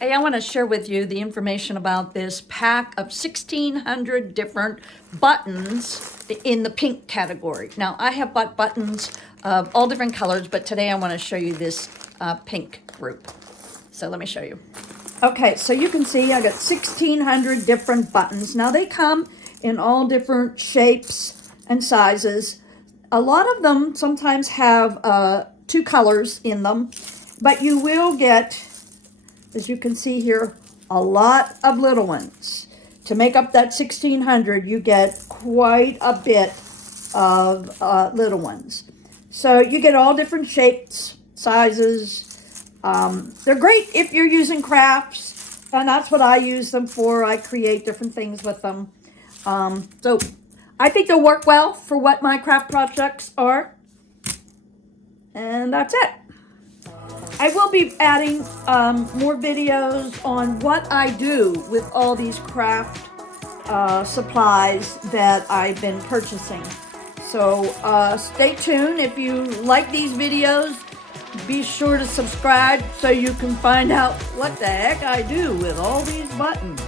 Hey, I want to share with you the information about this pack of 1,600 different buttons in the pink category. Now, I have bought buttons of all different colors, but today I want to show you this pink group. So let me show you. Okay, so you can see I got 1,600 different buttons. Now, they come in all different shapes and sizes. A lot of them sometimes have two colors in them, but you will get, as you can see here, a lot of little ones. To make up that 1,600, you get quite a bit of little ones. So you get all different shapes, sizes. They're great if you're using crafts, and that's what I use them for. I create different things with them. So I think they'll work well for what my craft projects are. And that's it. I will be adding more videos on what I do with all these craft supplies that I've been purchasing. So stay tuned. If you like these videos, be sure to subscribe so you can find out what the heck I do with all these buttons.